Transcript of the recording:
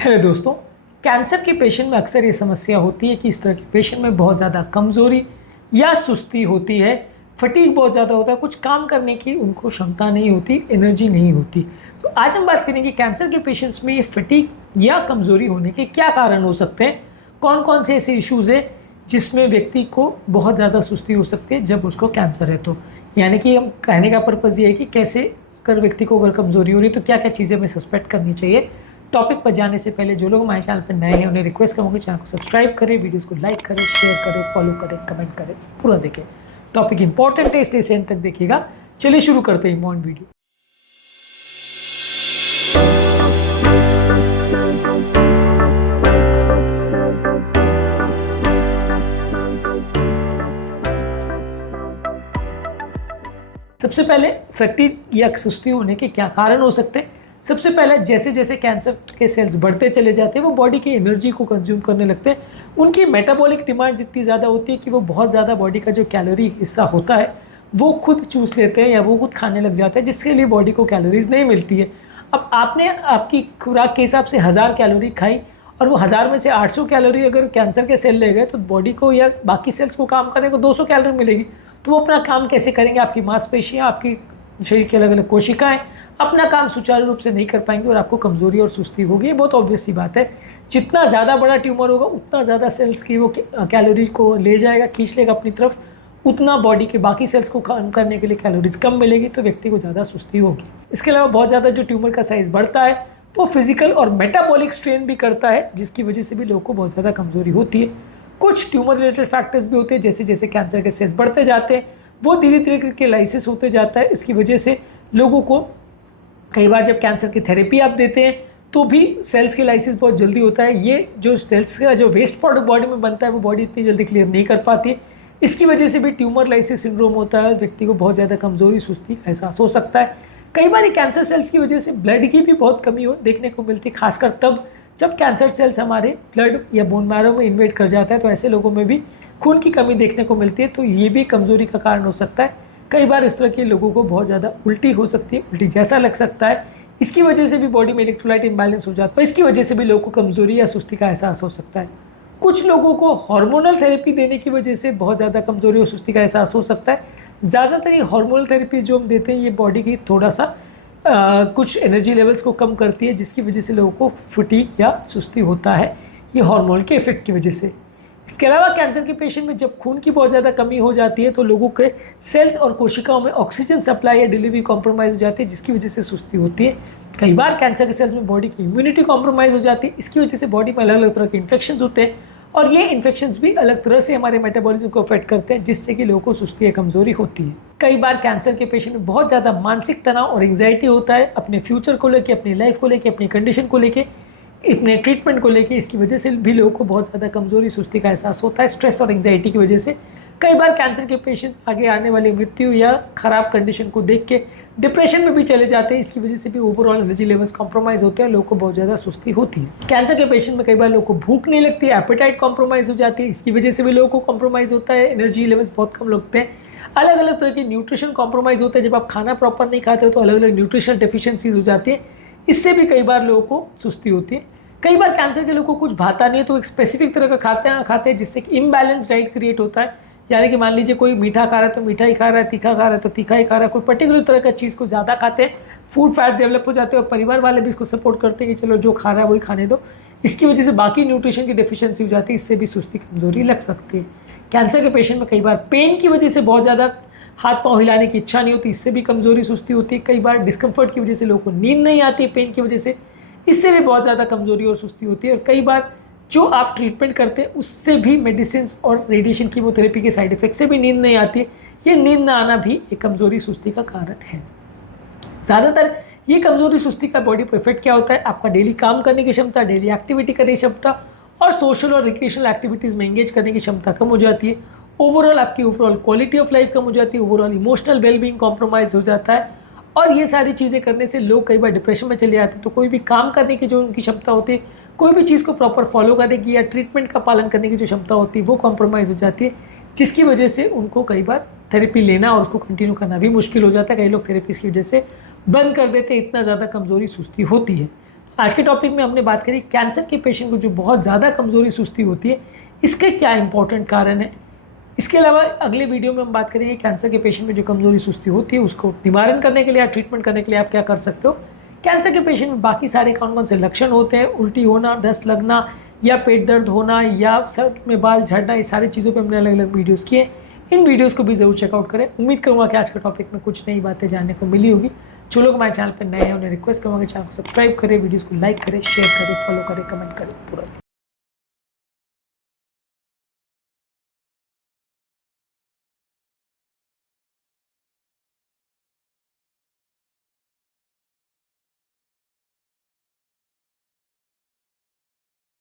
Hello दोस्तों, cancer के patient में अक्सर ये समस्या होती है कि इस तरह के पेशेंट में बहुत ज़्यादा कमज़ोरी या सुस्ती होती है। फटीग बहुत ज़्यादा होता है, कुछ काम करने की उनको क्षमता नहीं होती, एनर्जी नहीं होती। तो आज हम बात करेंगे कैंसर के पेशेंट्स में ये फटीग या कमज़ोरी होने के क्या कारण हो सकते हैं, कौन कौन से ऐसे इश्यूज़ हैं जिसमें व्यक्ति को बहुत ज़्यादा सुस्ती हो सकती है जब उसको कैंसर है। तो यानी कि हम कहने का पर्पज़ ये है कि कैसे अगर व्यक्ति को अगर कमज़ोरी हो रही है तो क्या क्या चीज़ें हमें सस्पेक्ट करनी चाहिए। टॉपिक पर जाने से पहले जो लोग हमारे चैनल पर नए हैं उन्हें रिक्वेस्ट करूँगा चैनल को सब्सक्राइब करें, वीडियोस को लाइक करें, शेयर करें, फॉलो करें, कमेंट करें, पूरा देखें। टॉपिक इंपॉर्टेंट है इसलिए एंड तक देखिएगा। चलिए शुरू करते हैं इम्पॉर्टेंट वीडियो। सबसे पहले फटीग या सुस्ती होने के क्या कारण हो सकते हैं। सबसे पहले जैसे जैसे कैंसर के सेल्स बढ़ते चले जाते हैं वो बॉडी की एनर्जी को कंज्यूम करने लगते हैं। उनकी मेटाबॉलिक डिमांड इतनी ज़्यादा होती है कि वो बहुत ज़्यादा बॉडी का जो कैलोरी हिस्सा होता है वो खुद चूस लेते हैं या वो खुद खाने लग जाते हैं, जिसके लिए बॉडी को कैलोरीज नहीं मिलती है। अब आपने आपकी खुराक के हिसाब से 1000 कैलोरी खाई और वो 1000 में से 800 कैलोरी अगर कैंसर के सेल ले गए तो बॉडी को या बाकी सेल्स को काम करने को 200 कैलोरी मिलेगी। तो वो अपना काम कैसे करेंगे? आपकी मांसपेशियाँ, आपकी शरीर की अलग अलग कोशिकाएं अपना काम सुचारू रूप से नहीं कर पाएंगी और आपको कमजोरी और सुस्ती होगी। ये बहुत ऑब्वियस सी बात है। जितना ज़्यादा बड़ा ट्यूमर होगा उतना ज़्यादा सेल्स की वो कैलोरीज को ले जाएगा, खींच लेगा अपनी तरफ, उतना बॉडी के बाकी सेल्स को काम करने के लिए कैलोरीज कम मिलेगी, तो व्यक्ति को ज़्यादा सुस्ती होगी। इसके अलावा बहुत ज़्यादा जो ट्यूमर का साइज़ बढ़ता है वो फिजिकल और मेटाबॉलिक स्ट्रेन भी करता है, जिसकी वजह से भी लोगों को बहुत ज़्यादा कमजोरी होती है। कुछ ट्यूमर रिलेटेड फैक्टर्स भी होते हैं, जैसे जैसे कैंसर के सेल्स बढ़ते जाते हैं वो धीरे धीरे करके लाइसिस होते जाता है। इसकी वजह से लोगों को कई बार जब कैंसर की थेरेपी आप देते हैं तो भी सेल्स की लाइसिस बहुत जल्दी होता है। ये जो सेल्स का जो वेस्ट प्रोडक्ट बॉडी में बनता है वो बॉडी इतनी जल्दी क्लियर नहीं कर पाती है। इसकी वजह से भी ट्यूमर लाइसिस सिंड्रोम होता है, व्यक्ति को बहुत ज़्यादा कमजोरी सुस्ती का एहसास हो सकता है। कई बार कैंसर सेल्स की वजह से ब्लड की भी बहुत कमी हो देखने को मिलती है, खासकर तब जब कैंसर सेल्स हमारे ब्लड या बोन मैरो में इन्वेट कर जाता है तो ऐसे लोगों में भी खून की कमी देखने को मिलती है। तो ये भी कमजोरी का कारण हो सकता है। कई बार इस तरह के लोगों को बहुत ज़्यादा उल्टी हो सकती है, उल्टी जैसा लग सकता है। इसकी वजह से भी बॉडी में इलेक्ट्रोलाइट इम्बैलेंस हो जाता है, इसकी वजह से भी लोगों को कमजोरी या सुस्ती का एहसास हो सकता है। कुछ लोगों को हार्मोनल थेरेपी देने की वजह से बहुत ज़्यादा कमजोरी और सुस्ती का एहसास हो सकता है। ज़्यादातर ये हार्मोनल थेरेपी जो हम देते हैं ये बॉडी की थोड़ा सा कुछ एनर्जी लेवल्स को कम करती है, जिसकी वजह से लोगों को फटीग या सुस्ती होता है, ये हार्मोन के इफेक्ट की वजह से। इसके अलावा कैंसर के पेशेंट में जब खून की बहुत ज़्यादा कमी हो जाती है तो लोगों के सेल्स और कोशिकाओं में ऑक्सीजन सप्लाई या डिलीवरी कॉम्प्रोमाइज़ हो जाती है, जिसकी वजह से सुस्ती होती है। कई बार कैंसर के सेल्स में बॉडी की इम्यूनिटी कॉम्प्रोमाइज़ हो जाती है, इसकी वजह से बॉडी में अलग अलग तरह के इन्फेक्शन होते हैं और ये इन्फेक्शंस भी अलग तरह से हमारे मेटाबॉलिज्म को अफेक्ट करते हैं, जिससे कि लोगों को सुस्ती या कमजोरी होती है। कई बार कैंसर के पेशेंट में बहुत ज़्यादा मानसिक तनाव और एंग्जाइटी होता है, अपने फ्यूचर को लेकर, अपनी लाइफ को लेकर, अपनी कंडीशन को लेकर, अपने ट्रीटमेंट को लेके। इसकी वजह से भी लोगों को बहुत ज़्यादा कमजोरी सुस्ती का एहसास होता है, स्ट्रेस और एंग्जाइटी की वजह से। कई बार कैंसर के पेशेंट्स आगे आने वाली मृत्यु या खराब कंडीशन को देख के डिप्रेशन में भी चले जाते हैं। इसकी वजह से भी ओवरऑल एनर्जी लेवल्स कॉम्प्रोमाइज़ होते हैं और लोगों को बहुत ज़्यादा सुस्ती होती है। कैंसर के पेशेंट में कई बार लोगों को भूख नहीं लगती है, एपेटाइट कॉम्प्रोमाइज़ हो जाती है, इसकी वजह से भी लोगों को कॉम्प्रोमाइज़ होता है, एनर्जी लेवल्स बहुत कम लगते हैं। अलग अलग तरह के न्यूट्रिशन कॉम्प्रोमाइज़ होते हैं, जब आप खाना प्रॉपर नहीं खाते हो तो अलग अलग न्यूट्रिशनल डेफिशिएंसीज हो जाती है, इससे भी कई बार लोगों को सुस्ती होती है। कई बार कैंसर के लोगों को कुछ भाता नहीं है तो एक स्पेसिफिक तरह का खाते हैं जिससे कि इम्बैलेंस डाइट क्रिएट होता है। यानी कि मान लीजिए कोई मीठा खा रहा है तो मीठा ही खा रहा है, तीखा खा रहा है तो तीखा ही खा रहा है, कोई पर्टिकुलर तरह का चीज़ को ज़्यादा खाते हैं, फूड फैट डेवलप हो जाते हैं और परिवार वाले भी इसको सपोर्ट करते हैं कि चलो जो खा रहा है वही खाने दो। इसकी वजह से बाकी न्यूट्रिशन की डेफिशिएंसी हो जाती है, इससे भी सुस्ती कमजोरी लग सकती है। कैंसर के पेशेंट में कई बार पेन की वजह से बहुत ज़्यादा हाथ पाँव हिलाने की इच्छा नहीं होती, इससे भी कमजोरी सुस्ती होती है। कई बार डिस्कम्फर्ट की वजह से लोगों को नींद नहीं आती है पेन की वजह से, इससे भी बहुत ज़्यादा कमजोरी और सुस्ती होती है। और कई बार जो आप ट्रीटमेंट करते हैं उससे भी मेडिसिन और रेडिएशन कीमोथेरेपी के साइड इफेक्ट से भी नींद नहीं आती है। ये नींद ना आना भी एक कमजोरी सुस्ती का कारण है। ज़्यादातर ये कमजोरी सुस्ती का बॉडी पर इफेक्ट क्या होता है? आपका डेली काम करने की क्षमता, डेली एक्टिविटी करने की क्षमता और सोशल और रिक्रिएशनल एक्टिविटीज़ में एंगेज करने की क्षमता कम हो जाती है। ओवरऑल आपकी ओवरऑल क्वालिटी ऑफ लाइफ कम हो जाती है, ओवरऑल इमोशनल वेलबींग कॉम्प्रोमाइज़ हो जाता है और ये सारी चीज़ें करने से लोग कई बार डिप्रेशन में चले जाते हैं। तो कोई भी काम करने की जो उनकी क्षमता होती है, कोई भी चीज़ को प्रॉपर फॉलो करने की या ट्रीटमेंट का पालन करने की जो क्षमता होती है वो कॉम्प्रोमाइज़ हो जाती है, जिसकी वजह से उनको कई बार थेरेपी लेना और उसको कंटिन्यू करना भी मुश्किल हो जाता है। कई लोग थेरेपी की वजह से बंद कर देते हैं, इतना ज़्यादा कमजोरी सुस्ती होती है। आज के टॉपिक में हमने बात करी कैंसर के पेशेंट को जो बहुत ज़्यादा कमज़ोरी सुस्ती होती है, इसके क्या इंपॉर्टेंट कारण है। इसके अलावा अगले वीडियो में हम बात करेंगे कैंसर के पेशेंट में जो कमज़ोरी सुस्ती होती है उसको निवारण करने के लिए या ट्रीटमेंट करने के लिए आप क्या कर सकते हो। कैंसर के पेशेंट में बाकी सारे कौन कौन से लक्षण होते हैं, उल्टी होना, दस्त लगना या पेट दर्द होना या सर में बाल झड़ना, ये सारी चीज़ों पे हमने अलग अलग वीडियोस किए। इन वीडियोस को भी ज़रूर चेकआउट करें। उम्मीद करूँगा कि आज के टॉपिक में कुछ नई बातें जानने को मिली होगी। जो लोग हमारे चैनल पर नए हैं उन्हें रिक्वेस्ट करूँगा चैनल को सब्सक्राइब करें, वीडियोज़ को लाइक करें, शेयर करें, फॉलो करें, कमेंट करें पूरा।